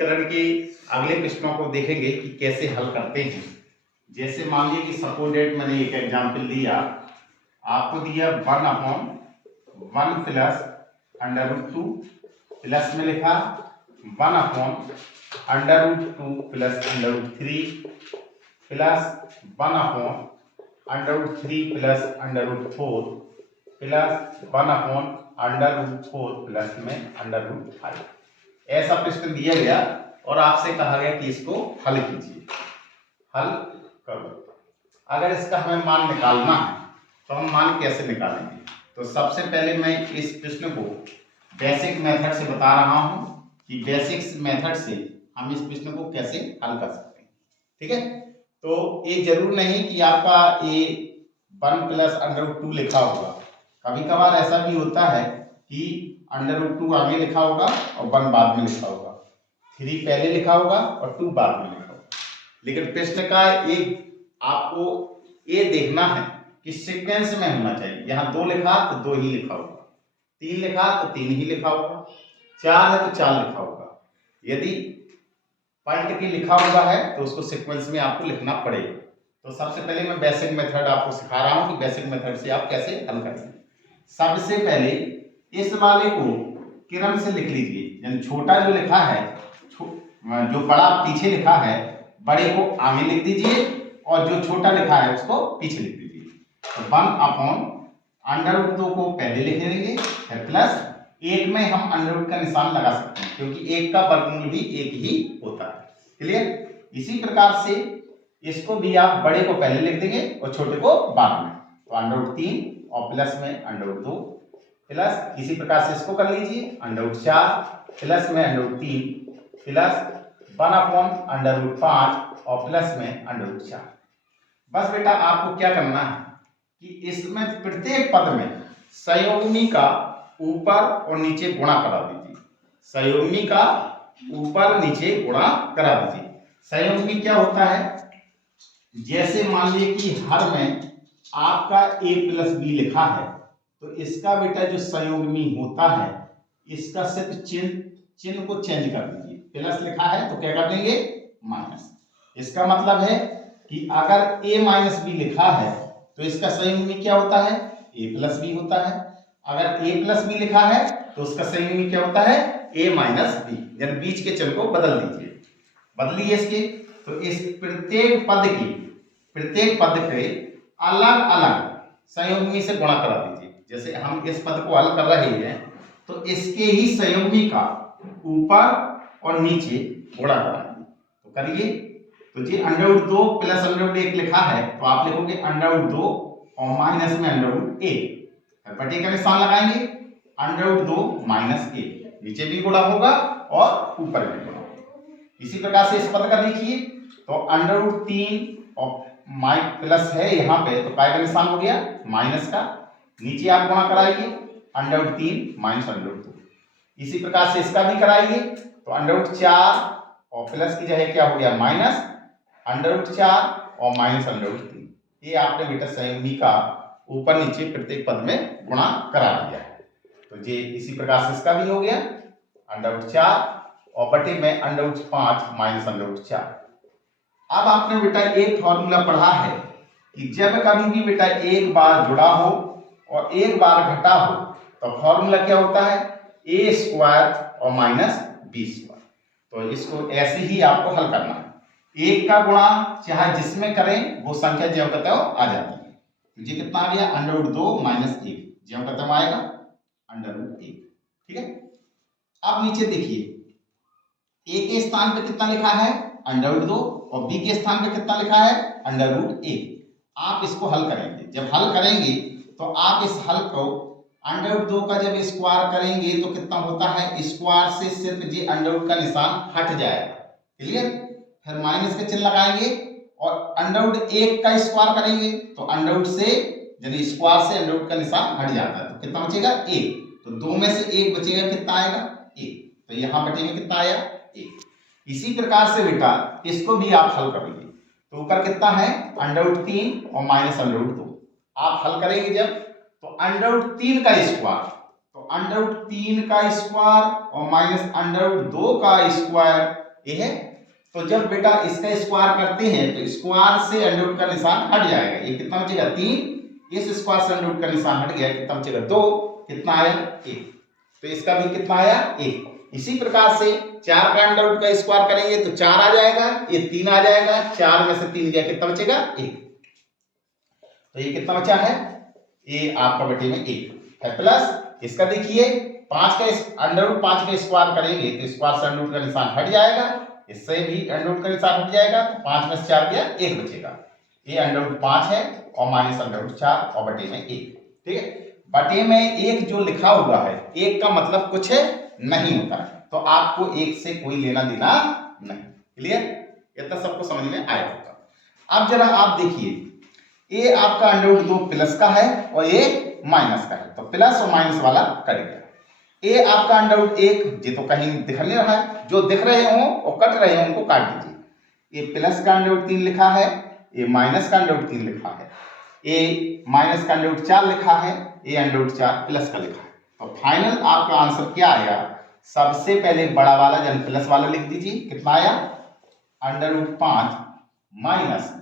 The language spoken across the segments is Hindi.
समीकरण के अगले प्रश्नों को देखेंगे कि कैसे हल करते हैं। जैसे मान लीजिए कि सपोज मैंने एक एग्जाम्पल दिया, आपको दिया 1/1 प्लस √2 प्लस में लिखा 1/√2 plus √3 plus 1/√3 plus √4 plus 1/√4 plus में √5। ऐसा प्रश्न दिया गया और आपसे कहा गया कि इसको हल कीजिए, हल करो। अगर इसका हमें मान निकालना है तो हम मान कैसे निकालेंगे? तो सबसे पहले मैं इस प्रश्न को बेसिक मेथड से बता रहा हूं कि बेसिक्स मेथड से हम इस प्रश्न को कैसे हल कर सकते हैं। ठीक है, तो ये जरूर नहीं कि आपका ये 1 प्लस √2 लिखा होगा। कभी कभार ऐसा भी होता है कि √2 आगे लिखा होगा और 1 बाद में लिखा होगा, 3 पहले लिखा होगा और 2 बाद में लिखा होगा। लेकिन प्रश्न का एक आपको ये देखना है कि सीक्वेंस में होना चाहिए। यहाँ 2 लिखा तो 2 ही लिखा होगा, 3 लिखा तो 3 ही लिखा होगा, 4 है तो 4 लिखा होगा। यदि पॉइंट की लिखा हुआ है तो उसको सीक्वेंस में आपको लिखना पड़ेगा। तो सबसे पहले मैं बेसिक मेथड आपको सिखा रहा हूं कि बेसिक मेथड से आप कैसे हल करेंगे। सबसे पहले इस वाले को क्रम से लिख लीजिए, यानी छोटा जो लिखा है, जो बड़ा पीछे लिखा है, बड़े को आगे लिख दीजिए और जो छोटा लिखा है उसको पीछे लिख दीजिए। तो 1/√2 को पहले लिख देंगे, फिर प्लस 1 में हम √ का निशान लगा सकते हैं क्योंकि 1 का वर्गमूल भी 1 ही होता है। क्लियर? इसी प्रकार से इसको भी आप बड़े को पहले लिख देंगे और छोटे को बाद में। तो √3 और प्लस में √2 प्लस इसी प्रकार से इसको कर लीजिए √4 प्लस में √3 प्लस 1/√5 और प्लस में √4। बस बेटा आपको क्या करना है कि इसमें प्रत्येक पद में संयोगनी का ऊपर और नीचे गुणा करा दीजिए। संयोगनी का ऊपर नीचे गुणा करा दीजिए। संयोगनी क्या होता है? जैसे मान लीजिए कि हर में आपका a प्लस बी लिखा है तो इसका बेटा जो संयोगनी होता है इसका सिर्फ चिन्ह को चेंज कर दीजिए। प्लस लिखा है तो क्या कर देंगे? माइनस। इसका मतलब है कि अगर a माइनस बी लिखा है तो इसका संयोगनी क्या होता है? a प्लस बी होता है। अगर a प्लस बी लिखा है तो उसका संयोगनी क्या होता है? a minus B. यानी बीच के चिन्ह को बदल दीजिए, बदलिए इसके। तो इस प्रत्येक पद के अलग अलग संयोगनी से गुणा करा दीजिए। जैसे हम इस पद को हल कर रहे हैं तो इसके ही संयोगनी का ऊपर और नीचे गुणा कराएंगे। तो करिए। तो जी √2 प्लस √1 लिखा है तो आप लिखोगे √2 और माइनस में √1, बटे का निशान लगाएंगे, √2 माइनस 1, नीचे भी गुणा होगा और ऊपर भी गुणा होगा। इसी प्रकार से इस पद का देखिए तो √3 और प्लस है यहाँ पे तो पाई का निशान हो गया माइनस का, नीचे आप गुणा कराइए √3 माइनस √2। इसी प्रकार से इसका भी कराइए तो √4 और प्लस की जगह क्या हो गया माइनस, √4 और माइनस √3। ये आपने बेटा संयोगनी का ऊपर नीचे प्रत्येक पद में गुणा करा दिया है। तो ये इसी प्रकार से इसका भी हो गया √4 और बटे में √5 माइनस √4। अब आपने बेटा एक फॉर्मूला पढ़ा है कि जब कभी भी बेटा एक बार जुड़ा हो और एक बार घटा हो तो फॉर्मूला क्या होता है? a² और माइनस b²। तो इसको ऐसे ही आपको हल करना है। एक का गुणा चाहे जिसमें करें वो संख्या ज्यों का त्यों आ जाती है। तो ये कितना आ गया? √2 माइनस 1, ज्यों का त्यों आएगा √1। ठीक है, अब नीचे देखिए a के स्थान पे कितना लिखा है? √2 और b के स्थान पे कितना लिखा है? √1। आप इसको हल करेंगे। जब हल करेंगे तो आप इस हल को √2 का जब स्क्वायर करेंगे तो कितना होता है? स्क्वायर से सिर्फ जी √ का निशान हट जाएगा। क्लियर? फिर माइनस का चिन्ह लगाएंगे और √1 का स्क्वायर करेंगे तो √ से यानी स्क्वायर से √ का निशान हट जाता है तो कितना बचेगा? 1। तो 2 में से 1 बचेगा, कितना आएगा? 1। तो यहाँ बटेगा कितना आया? 1। इसी प्रकार से बेटा इसको भी आप हल करेंगे तो ऊपर कितना है? √3 और माइनस √2। आप हल करेंगे जब तो √3 का स्क्वायर, तो √3 का स्क्वायर और माइनस √2 का स्क्वायर ये है। तो जब बेटा इसका स्क्वायर करते हैं तो स्क्वायर से अंडर रूट का निशान हट जाएगा, ये कितना बचेगा 3, इस स्क्वायर से अंडर रूट का निशान हट गया, कितना बचेगा 2, कितना आया 1, तो इसका भी कितना आया 1। इसी प्रकार से 4 का अंडर रूट का स्क्वायर करेंगे तो 4 आ जाएगा, ये 3 आ जाएगा, 4 में से 3 गया, कितना बचेगा 1, तो ये कितना बचा है, ये आपका बटे में 1 है। प्लस इसका देखिए 5 का अंडर रूट 5 का स्क्वायर करेंगे तो स्क्वायर से अंडर रूट का निशान हट जाएगा, इससे भी अंडर रूट का निशान हट जाएगा, तो 5 में से 4 गया 1 बचेगा, ये अंडर रूट 5 है और माइनस अंडर रूट 4 और बटे में 1। ठीक है, बटे में 1 जो लिखा हुआ है 1 का मतलब कुछ नहीं होता है, तो आपको 1 से कोई लेना देना नहीं। क्लियर, इतना सबको समझ में आया होगा। अब जरा आप देखिए, ये आपका अंडर रूट 2 प्लस का है और ये माइनस का है, तो प्लस और माइनस वाला कट गया। ये आपका अंडर रूट 1 ये तो कहीं दिख नहीं रहा है, जो दिख रहे हो और कट रहे हो उनको काट दीजिए। ये प्लस का अंडर रूट 3 लिखा है, ये माइनस का अंडर रूट 3 लिखा है, ये माइनस का अंडर रूट 4 लिखा है, ये अंडर रूट 4 प्लस का लिखा है। तो फाइनल आपका आंसर क्या आया, सबसे पहले बड़ा वाला यानी प्लस वाला लिख दीजिए, कितना आया under root 5 minus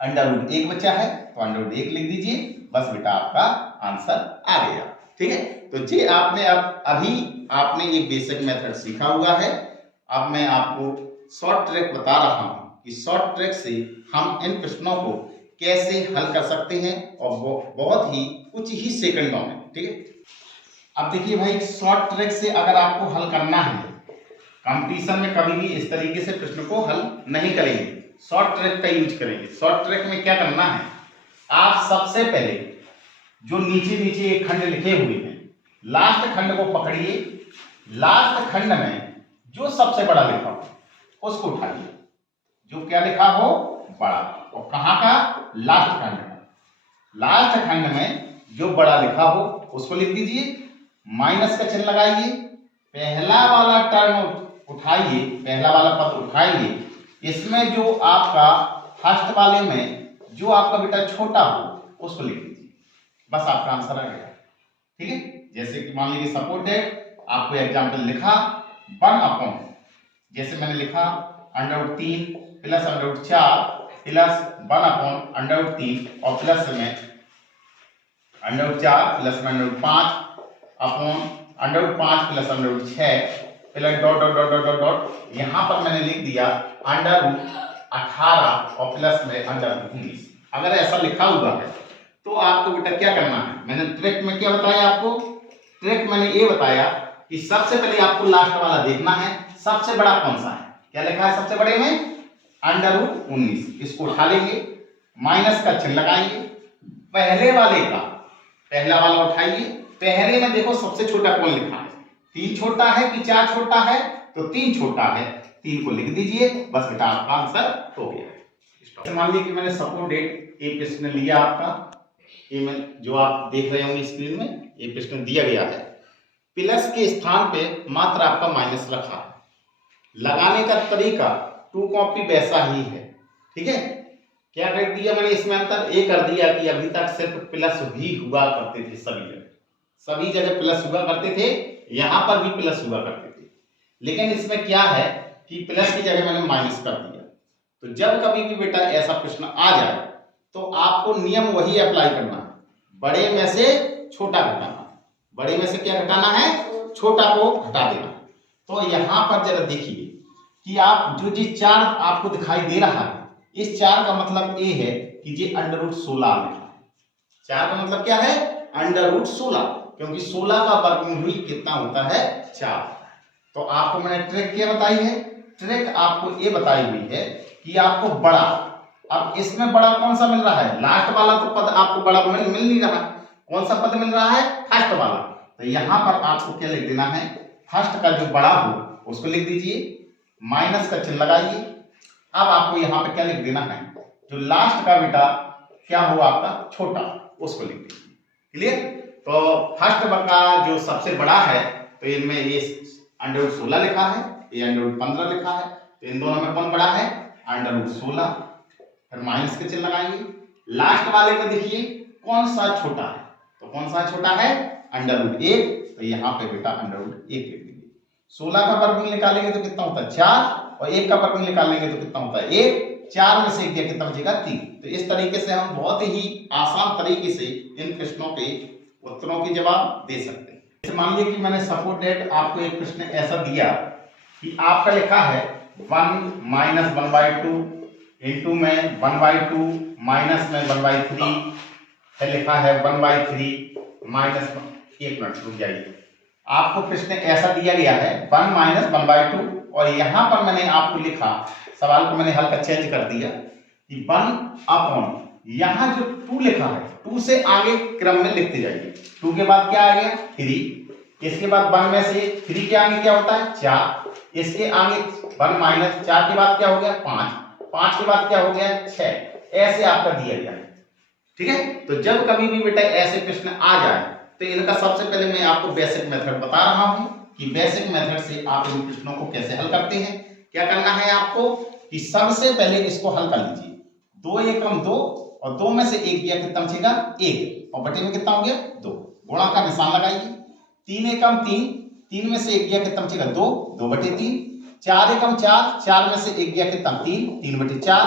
under root 1 बचा है, तो अंडर रूट 1 लिख दीजिए, बस बेटा आपका आंसर आ गया। ठीक है, तो ये आपने अब अभी आपने ये बेसिक मेथड सीखा हुआ है। अब मैं आपको शॉर्ट ट्रिक बता रहा हूं कि शॉर्ट ट्रिक से हम इन प्रश्नों को कैसे हल कर सकते हैं और वो बहुत ही कुछ ही सेकंडों में। ठीक है, अब देखिए भाई, शॉर्ट ट्रिक से अगर आपको हल करना है, कंपटीशन में कभी भी इस तरीके से प्रश्न को हल नहीं करेंगे, शॉर्ट ट्रिक का यूज करेंगे। शॉर्ट ट्रिक में क्या करना है, आप सबसे पहले जो नीचे नीचे एक खंड लिखे हुए हैं, लास्ट खंड को पकड़िए, लास्ट खंड में जो सबसे बड़ा लिखा हो उसको उठाइए, जो क्या लिखा हो बड़ा, और कहाँ का लास्ट खंड में, लास्ट खंड में जो बड़ा लिखा हो उसको लिख दीजिए, माइनस का चिन्ह लगाइए, पहला वाला टर्म उठाइए, पहला वाला पद उठाइए, इसमें जो आपका फर्स्ट वाले में जो आपका बेटा छोटा हो उसको लिख दीजिए, बस आपका आंसर आ गया। ठीक है, जैसे कि मान लीजिए सपोर्टेड आपको एग्जाम्पल लिखा 1/, जैसे मैंने लिखा under root 3 plus under root 4 plus 1/√3 और प्लस में अंडर रूट 4 प्लस में under root 5 upon under root 5 plus under root 6 plus dot dot dot dot dot dot, यहाँ पर मैंने लिख दिया अंडर रूट 18 और प्लस में अंडर रूट 19। अगर ऐसा लिखा हुआ है तो आपको बेटा क्या करना है, मैंने ट्रिक में क्या बताया आपको, ट्रिक मैंने ये बताया कि सबसे पहले आपको लास्ट वाला देखना है, सबसे बड़ा कौन सा है, क्या लिखा है सबसे बड़े में अंडर रूट 19, इसको उठा लेंगे, माइनस का चिन्ह लगाएंगे, पहले वाले का पहला वाला उठाइए, पहले में देखो सबसे छोटा कौन लिखा है, 3 छोटा है कि 4 छोटा है, तो 3 छोटा है, 3 को लिख दीजिए, बस बेटा आपका आंसर हो गया। मान लीजिए कि मैंने सपोर्टेड ये प्रश्न लिया आपका, ये मैं जो आप देख रहे होंगे स्क्रीन में, ये प्रश्न दिया गया है, प्लस के स्थान पे मात्र आपका माइनस रखा है, लगाने का तरीका 2 कॉपी वैसा ही है। ठीक है, क्या कर दिया मैंने इसमें अंतर, ये कर दिया कि अभी तक सिर्फ प्लस भी हुआ करते थे, सभी जगह प्लस हुआ करते थे, यहां पर भी प्लस हुआ करते थे, लेकिन इसमें क्या है कि प्लस की जगह मैंने माइनस कर दिया। तो जब कभी भी बेटा ऐसा प्रश्न आ जाए तो आपको नियम वही अप्लाई करना है, बड़े में से छोटा घटाना, बड़े में से क्या घटाना है, छोटा को घटा देना। तो यहाँ पर जरा देखिए कि आप जो 4 आपको दिखाई दे रहा है, इस 4 का मतलब ये है कि ये अंडर रूट 16 लिखा है, 4 का मतलब क्या है अंडर रूट 16, क्योंकि 16 का वर्गमूल कितना होता है 4। तो आपको मैंने ट्रिक क्या बताई है, ट्रिक आपको ये बताई हुई है कि आपको बड़ा, अब इसमें बड़ा कौन सा मिल रहा है, लास्ट वाला तो पद आपको बड़ा मिल नहीं रहा, कौन सा पद मिल रहा है फर्स्ट वाला, तो यहाँ पर आपको क्या लिख देना है, फर्स्ट का जो बड़ा हो उसको लिख दीजिए, माइनस का चिन्ह लगाइए। अब आपको यहाँ पे क्या लिख देना है, जो लास्ट का बेटा क्या हो आपका छोटा, उसको लिख दीजिए। क्लियर, तो फर्स्ट का जो सबसे बड़ा है तो इनमें ये अंडर रूट 16 लिखा है, ये अंडर रूट 15 लिखा है, तो इन दोनों में कौन बड़ा है अंडर रूट 16, फिर माइनस के चिन्ह लगाएंगे। लास्ट वाले में देखिए कौन सा छोटा है, तो कौन सा छोटा है अंडर रूट 1, तो यहाँ पे बेटा अंडर रूट 1 लिख दीजिए। 16 का वर्गमूल निकालेंगे तो कितना होता है 4, और 1 का वर्गमूल निकालेंगे तो कितना होता है 1। 4 में से 1 गया कितना बचेगा 3। तो इस तरीके से हम बहुत ही आसान तरीके से इन प्रश्नों के उत्तरों के जवाब दे सकते हैं। जैसे मान लीजिए कि मैंने सपोज दैट आपको एक प्रश्न ऐसा दिया कि आपका लिखा है 1 माइनस 1/2 इंटू में 1/2 माइनस में 1/3 है, लिखा है 1/3 माइनस 1 मिनट रुक जाइए। आपको प्रश्न ऐसा दिया गया है 1 माइनस 1/2, और यहां पर मैंने आपको लिखा, सवाल को मैंने हल्का चेंज कर दिया कि 1 अपॉन, यहां जो 2 लिखा है 2 से आगे क्रम में लिखते जाइए। 2 के बाद क्या आ गया 3, इसके बाद 1 में से 3 के आगे क्या होता है 4, इसके आगे 1 माइनस 4 के बाद क्या हो गया 5, 5 के बाद क्या हो गया 6। ऐसे आपका दिया गया है, ठीक है। तो जब कभी भी बेटा ऐसे प्रश्न आ जाए तो इनका सबसे पहले मैं आपको बेसिक मेथड बता रहा हूं कि बेसिक मेथड से आप इन प्रश्नों को कैसे हल करते हैं। क्या करना है आपको कि सबसे पहले इसको हल कर लीजिए। 2 एकम 2, और 2 में से 1 गया कितना बचेगा 1, और बटे में कितना हो गया 2, गुणा का निशान लगाइए। 3 एकम 3, 3 में से 1 गया कितना बचेगा 2, 2/3। 4 एकम 4, 4 में से 1 गया कितना 3, 3/4।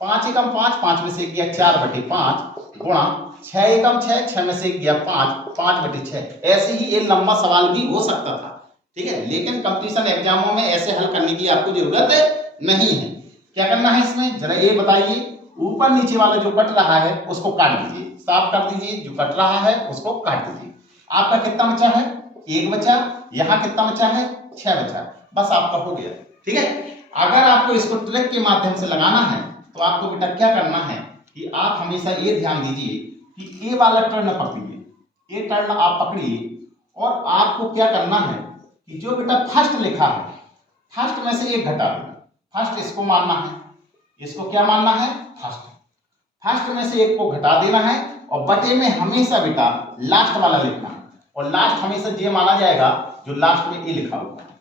5 एकम 5, 5 में से 1 गया 4/5, गुणा 6 एकम 6, 6 में से 1 गया 5, 5/6। ऐसे ही ये लंबा सवाल भी हो सकता था, ठीक है, लेकिन कंपटीशन एग्जामों में ऐसे हल करने की आपको जरूरत नहीं है। क्या करना है इसमें जरा ये बताइए, ऊपर नीचे वाला जो कट रहा है उसको काट दीजिए, साफ कर दीजिए, जो कट रहा है उसको काट दीजिए। आपका कितना बचा है 1 बचा, यहाँ कितना बचा है 6 बचा, बस आपका हो गया, ठीक है। अगर आपको इसको ट्रिक के माध्यम से लगाना है तो आपको बेटा क्या करना है कि आप हमेशा ये ध्यान दीजिए कि ए वाला टर्न पकड़िए, ये टर्न आप पकड़िए, और आपको क्या करना है कि जो बेटा फर्स्ट लिखा है फर्स्ट में से 1 घटा देना। फर्स्ट इसको मानना है, इसको क्या मानना है फर्स्ट, फर्स्ट में से 1 को घटा देना है, और बटे में हमेशा बेटा लास्ट वाला लिखना है, और लास्ट हमेशा ये माना जाएगा जो लास्ट में ए लिखा हुआ है।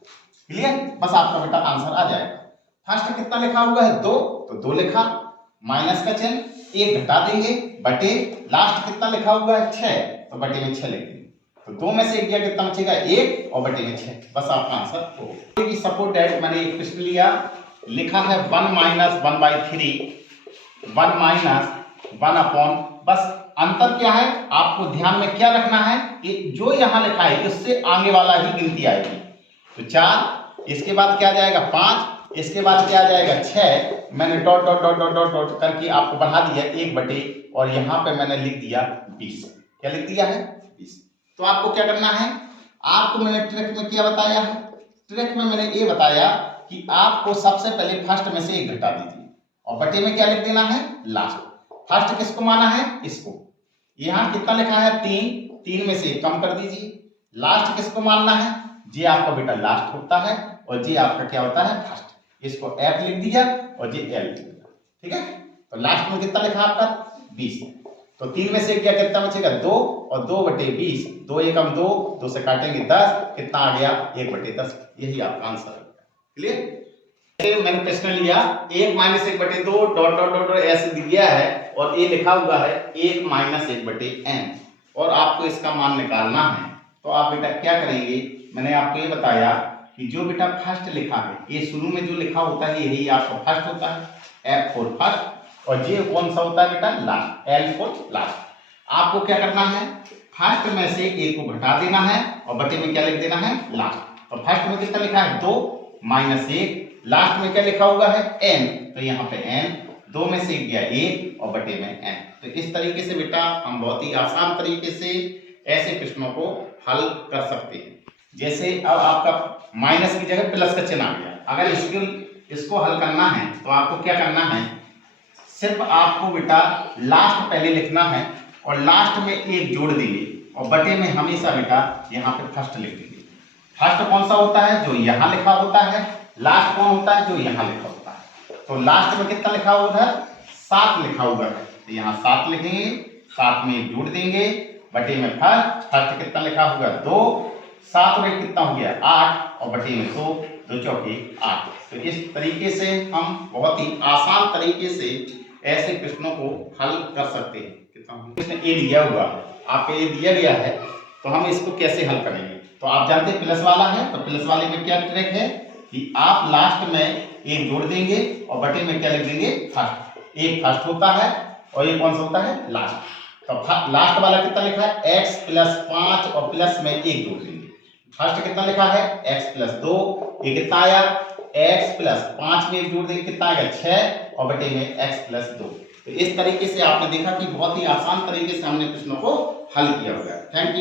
क्लियर, बस आपका बेटा आंसर आ जाएगा। फर्स्ट कितना लिखा हुआ है 2, तो 2 लिखा, माइनस का चिन्ह, 1 घटा देंगे, बटे लास्ट कितना लिखा हुआ है 6, तो बटे में 6 लिख देंगे। तो 2 में से 1 गया कितना बचेगा 1, और बटे में 6, बस आपका आंसर हो। सपोज दैट मैंने एक प्रश्न लिया, लिखा है 1 माइनस 1/3, 1 माइनस 1/, बस अंतर क्या है आपको ध्यान में क्या रखना है कि जो यहां लिखा है उससे आगे वाला ही गिनती आएगी। तो 4, इसके बाद क्या जाएगा 5, इसके बाद क्या जाएगा 6, मैंने dot dot dot dot dot dot करके आपको बढ़ा दिया 1 बटे, और यहाँ पे मैंने लिख दिया 20। क्या लिख दिया है 20। तो आपको क्या करना है, आपको मैंने ट्रिक में क्या बताया है, ट्रिक में मैंने ये बताया कि आपको सबसे पहले फर्स्ट में से 1 घटा दीजिए, और बटे में क्या लिख देना है लास्ट। फर्स्ट किसको माना है इसको, यहाँ कितना लिखा है 3, 3 में से 1 कम कर दीजिए। लास्ट किसको मानना है, जे आपका बेटा लास्ट होता है, और जे आपका क्या होता है फर्स्ट, इसको F लिख दिया और जे L लिख दिया, ठीक है। तो लास्ट में कितना लिखा आपका 20, तो 3 में से क्या कितना बचेगा 2, और 2/20, 2 एकम 2, 2 से काटेंगे 10, कितना आ गया 1/10, यही आपका आंसर है। क्लियर, मैंने प्रश्न लिया 1 माइनस 1/2 डॉट डॉट डॉट ऐसे दिया है, और ये लिखा हुआ है 1 माइनस 1/n, और आपको इसका मान निकालना है। तो आप बेटा क्या करेंगे, मैंने आपको ये बताया कि जो बेटा फर्स्ट लिखा है, ये शुरू में जो लिखा होता है यही आपका फर्स्ट होता है, F फॉर फर्स्ट, और ये कौन सा होता है बेटा लास्ट, L फॉर लास्ट। आपको क्या करना है, फर्स्ट में से 1 को घटा देना है, और बटे में क्या लिख देना है लास्ट। तो फर्स्ट में कितना लिखा है 2 माइनस 1, लास्ट में क्या लिखा हुआ है n, तो यहाँ पे n, 2 में से 1 गया 1, और बटे में n। तो इस तरीके से बेटा हम बहुत ही आसान तरीके से ऐसे प्रश्नों को हल कर सकते हैं। जैसे अब आपका माइनस की जगह प्लस का चिन्ह आ गया, अगर इसको हल करना है तो आपको क्या करना है, सिर्फ आपको बेटा लास्ट पहले लिखना है, और लास्ट में 1 जोड़ देंगे, और बटे में हमेशा बेटा यहाँ पे फर्स्ट लिख देंगे। फर्स्ट कौन सा होता है जो यहाँ लिखा होता है, लास्ट कौन होता है जो यहाँ लिखा होता है। तो लास्ट में कितना लिखा हुआ है 7 लिखा हुआ है, तो यहाँ 7 लिखेंगे, 7 में 1 जोड़ देंगे, बटे में फर्स्ट कितना लिखा हुआ 2, 7 में कितना हो गया 8, और बटे में 2, 2 चौके 8। तो इस तरीके से हम बहुत ही आसान तरीके से ऐसे प्रश्नों को हल कर सकते हैं। कितना प्रश्न ए दिया हुआ आपको ये दिया गया है, तो हम इसको कैसे हल करेंगे। तो आप जानते हैं प्लस वाला है, तो प्लस वाले में क्या ट्रिक है कि आप लास्ट में एक जोड़ देंगे और बटे में क्या लिख देंगे, फर्स्ट। एक फर्स्ट होता है और ये कौन सा होता है, लास्ट। तो लास्ट वाला कितना लिखा है, x प्लस 5 और प्लस में 1 जोड़ देंगे। फर्स्ट कितना लिखा है, x प्लस 2, ये कितना आया, x प्लस 5 में 1 जोड़ देंगे कितना आएगा, 6 और बटे में x प्लस 2। तो इस तरीके से आपने देखा कि बहुत ही आसान तरीके से हमने प्रश्नों को हल किया होगा। Thank you.